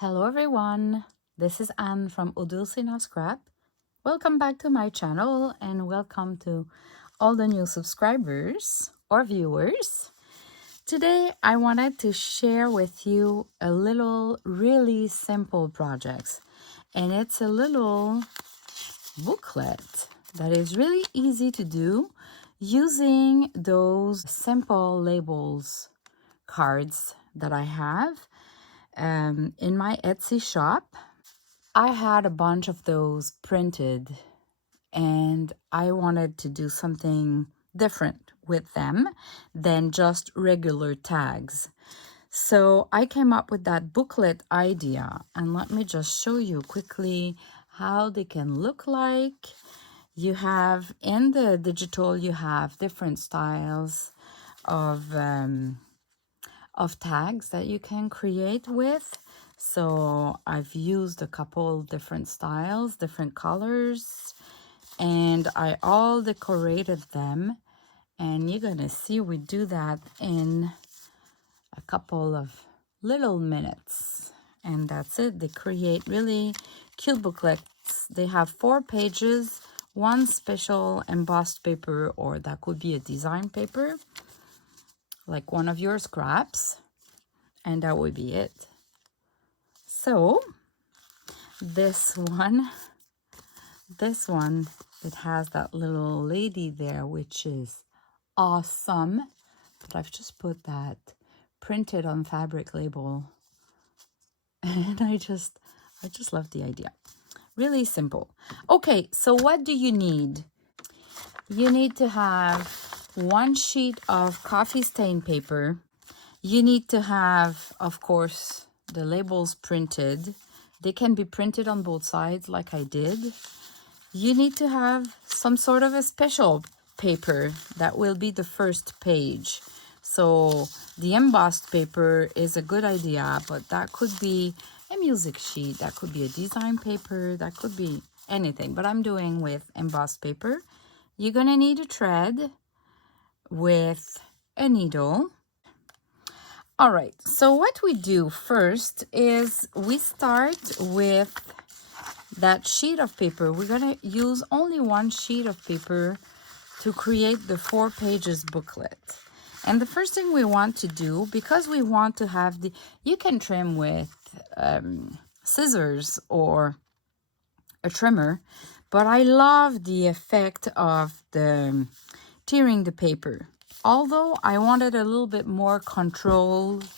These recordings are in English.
Hello everyone, this is Anne from Odulcina Scrap. Welcome back to my channel and welcome to all the new subscribers or viewers. Today I wanted to share with you a little really simple project, and it's a little booklet that is really easy to do using those simple labels cards that I have in my Etsy shop. I had a bunch of those printed and I wanted to do something different with them than just regular tags. So I came up with that booklet idea, and let me just show you quickly how they can look like. You have in the digital, you have different styles of tags that you can create with. So I've used a couple different styles, different colors, and I all decorated them. And you're gonna see we do that in a couple of little minutes. And that's it. They create really cute booklets. They have 4 pages, one special embossed paper, or that could be a design paper, like one of your scraps, and that would be it. So this one, it has that little lady there, which is awesome. But I've just put that printed on fabric label, and I just love the idea. Really simple. Okay, so what do you need? You need to have 1 sheet of coffee stain paper. You need to have, of course, the labels printed. They can be printed on both sides like I did. You need to have some sort of a special paper that will be the first page. So the embossed paper is a good idea, but that could be a music sheet, that could be a design paper, that could be anything, but I'm doing with embossed paper. You're gonna need a thread with a needle. All right, so what we do first is we start with that sheet of paper. We're gonna use only 1 sheet of paper to create the 4 pages booklet. And the first thing we want to do, because we want to have you can trim with scissors or a trimmer, but I love the effect of the tearing the paper. Although I wanted a little bit more controlled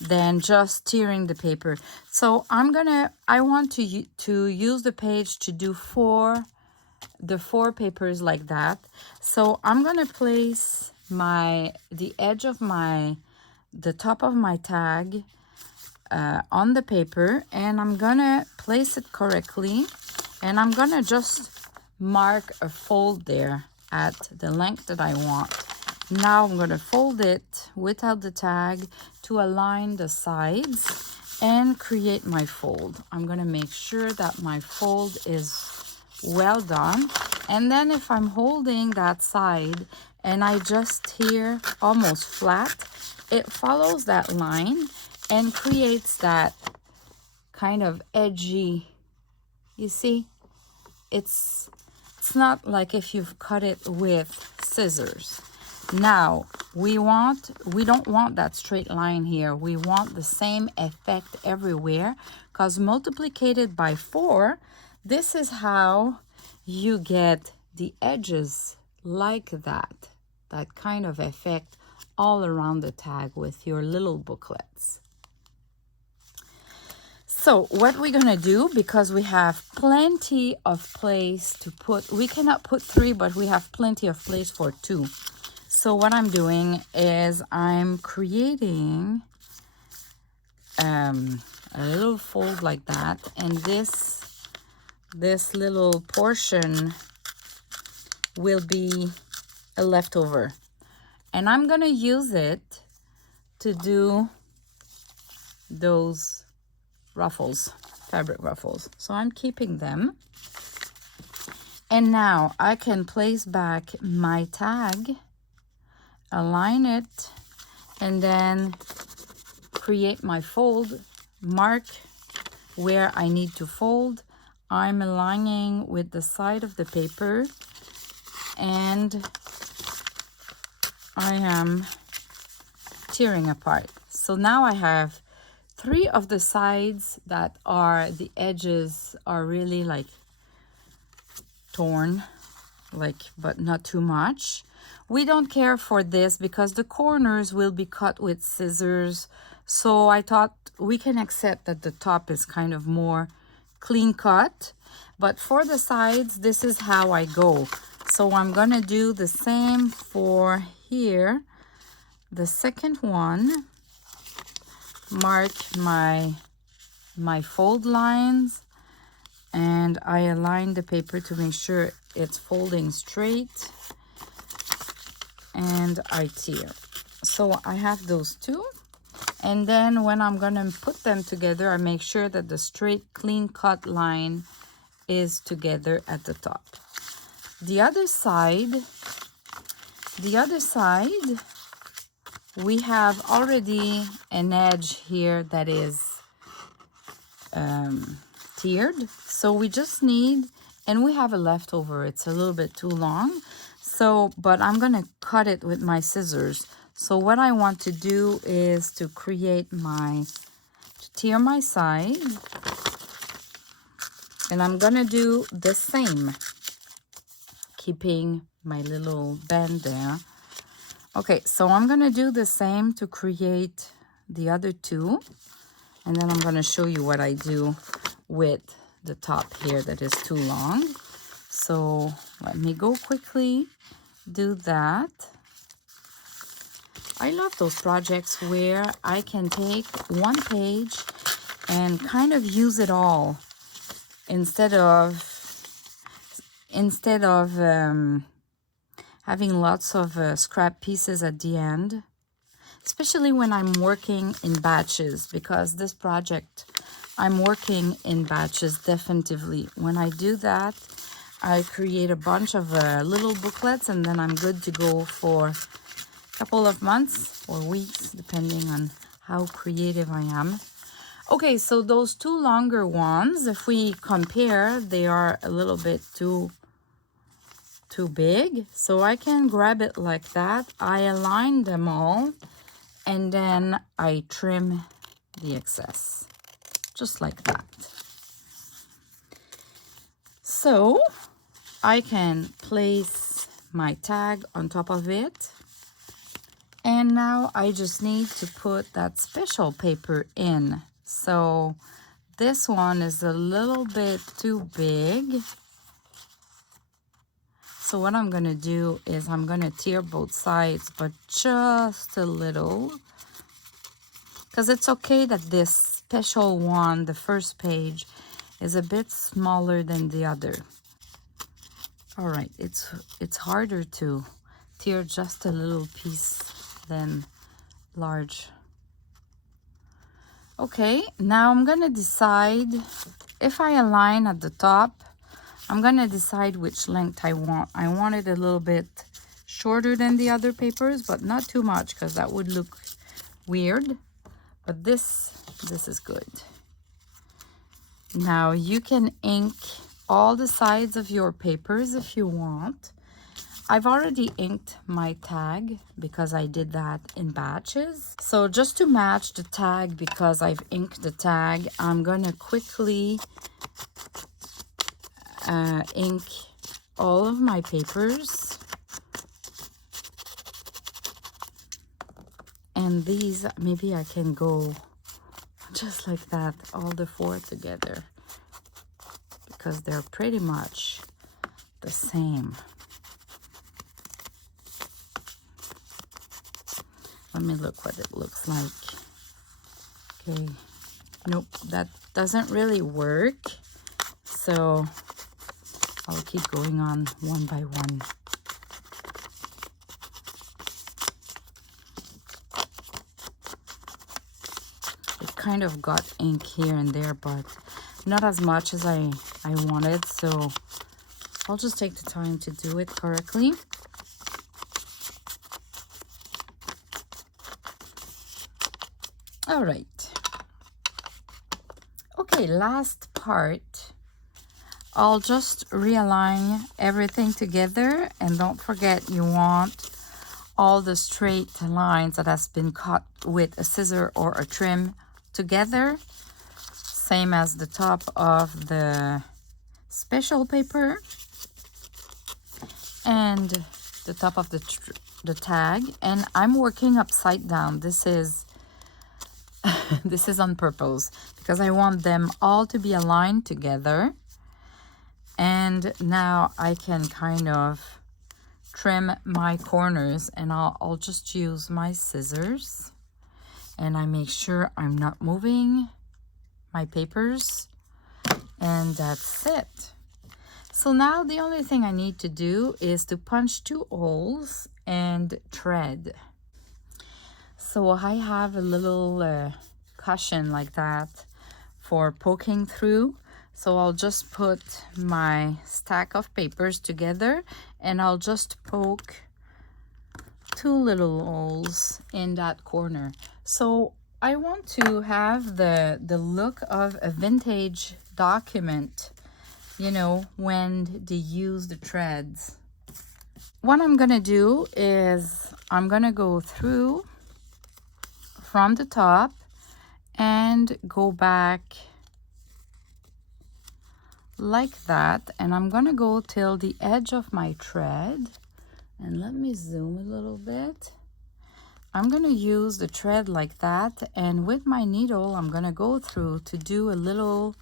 than just tearing the paper. So I want to use the page to do the 4 papers like that. So I'm gonna place the edge of the top of my tag on the paper, and I'm gonna place it correctly, and I'm gonna just mark a fold there at the length that I want. Now I'm going to fold it without the tag to align the sides and create my fold. I'm going to make sure that my fold is well done. And then if I'm holding that side and I just tear almost flat, it follows that line and creates that kind of edgy, you see? It's not like if you've cut it with scissors. Now, we don't want that straight line here. We want the same effect everywhere, because multiplied by 4, this is how you get the edges like that kind of effect all around the tag with your little booklets. So what we're gonna do, because we have plenty of place to put, we cannot put 3, but we have plenty of place for 2. So what I'm doing is I'm creating a little fold like that, and this little portion will be a leftover, and I'm gonna use it to do those ruffles, fabric ruffles. So I'm keeping them, and now I can place back my tag, align it, and then create my fold, mark where I need to fold, I'm aligning with the side of the paper, and I am tearing apart. So now I have 3 of the sides that are, the edges are really like torn, but not too much. We don't care for this because the corners will be cut with scissors. So I thought we can accept that the top is kind of more clean cut. But for the sides, this is how I go. So I'm gonna do the same for here. The second one, mark my fold lines, and I align the paper to make sure it's folding straight, and I tear. So I have those 2, and then when I'm gonna put them together, I make sure that the straight clean cut line is together at the top. The other side, we have already an edge here that is tiered. So we just need, and we have a leftover. It's a little bit too long. So, but I'm going to cut it with my scissors. So what I want to do is to tear my side. And I'm going to do the same, keeping my little band there. Okay, so I'm going to do the same to create the other 2. And then I'm going to show you what I do with the top here that is too long. So let me go quickly do that. I love those projects where I can take one page and kind of use it all instead of having lots of scrap pieces at the end, especially when I'm working in batches, because this project I'm working in batches definitively. When I do that, I create a bunch of little booklets, and then I'm good to go for a couple of months or weeks, depending on how creative I am. Okay, so those 2 longer ones, if we compare, they are a little bit too big. So I can grab it like that. I align them all, and then I trim the excess, just like that. So I can place my tag on top of it. And now I just need to put that special paper in. So this one is a little bit too big. So what I'm going to do is I'm going to tear both sides, but just a little. Because it's okay that this special one, the first page, is a bit smaller than the other. All right, it's harder to tear just a little piece than large. Okay, now I'm gonna decide if I align at the top. I'm gonna decide which length I want. I want it a little bit shorter than the other papers, but not too much, because that would look weird. But this is good. Now you can ink all the sides of your papers if you want. I've already inked my tag because I did that in batches. So just to match the tag, because I've inked the tag, I'm gonna quickly ink all of my papers. And these, maybe I can go just like that, all the 4 together, because they're pretty much the same. Let me look what it looks like. Okay, nope, that doesn't really work. So I'll keep going on one by one. It kind of got ink here and there, but not as much as I wanted. So I'll just take the time to do it correctly. All right. Okay, last part. I'll just realign everything together, and don't forget you want all the straight lines that has been cut with a scissor or a trim together, same as the top of the special paper and the top of the tag. And I'm working upside down. This is this is on purpose because I want them all to be aligned together. And now I can kind of trim my corners, and I'll just use my scissors, and I make sure I'm not moving my papers, and that's it. So now the only thing I need to do is to punch 2 holes and thread. So I have a little cushion like that for poking through. So I'll just put my stack of papers together, and I'll just poke 2 little holes in that corner. So I want to have the look of a vintage document, you know, when they use the threads. What I'm gonna do is I'm gonna go through from the top and go back like that, and I'm gonna go till the edge of my thread. And let me zoom a little bit. I'm gonna use the thread like that, and with my needle I'm gonna go through to do a little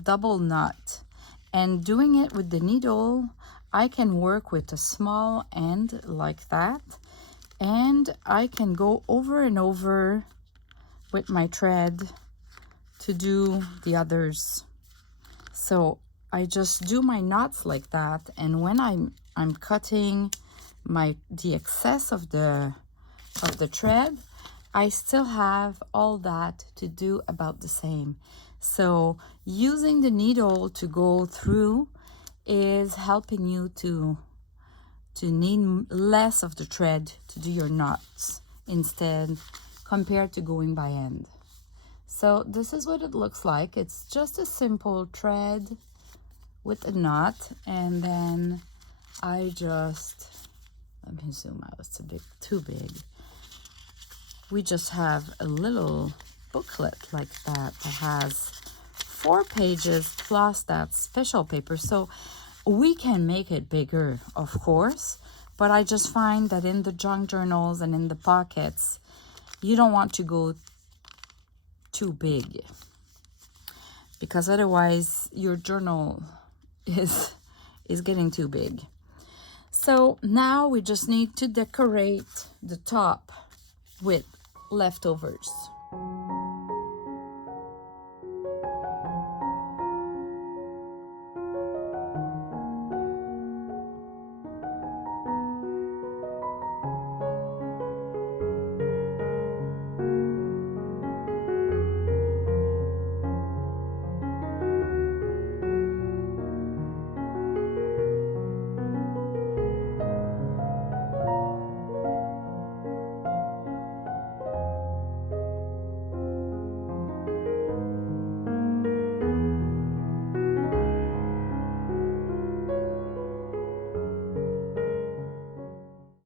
double knot. And doing it with the needle, I can work with a small end like that, and I can go over and over with my thread to do the others. So I just do my knots like that, and when I'm cutting the excess of the thread, I still have all that to do about the same. So using the needle to go through is helping you to need less of the thread to do your knots instead, compared to going by end. So this is what it looks like. It's just a simple thread with a knot, and then I just, let me zoom out, it's too big. We just have a little booklet like that has 4 pages plus that special paper. So we can make it bigger, of course, but I just find that in the junk journals and in the pockets, you don't want to go too big, because otherwise your journal is getting too big. So now we just need to decorate the top with leftovers.